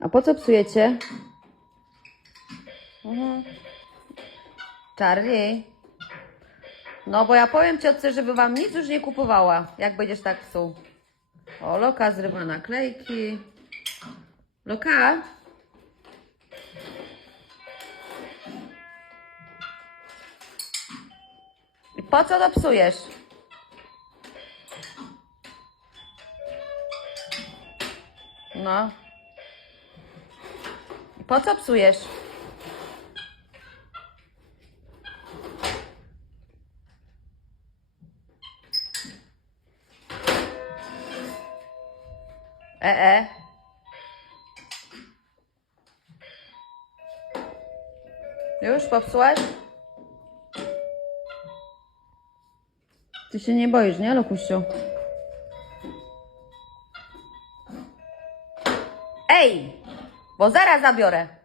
A po co psujecie? Mhm. Charlie. No bo ja powiem ciotce, żeby wam nic już nie kupowała, jak będziesz tak psuł. O, Loka zrywa naklejki. Loka? I po co to psujesz? No. Po co psujesz? E, e. Już popsułaś? Ty się nie boisz, nie, Lokuściu? Ej! Bo zaraz zabiorę.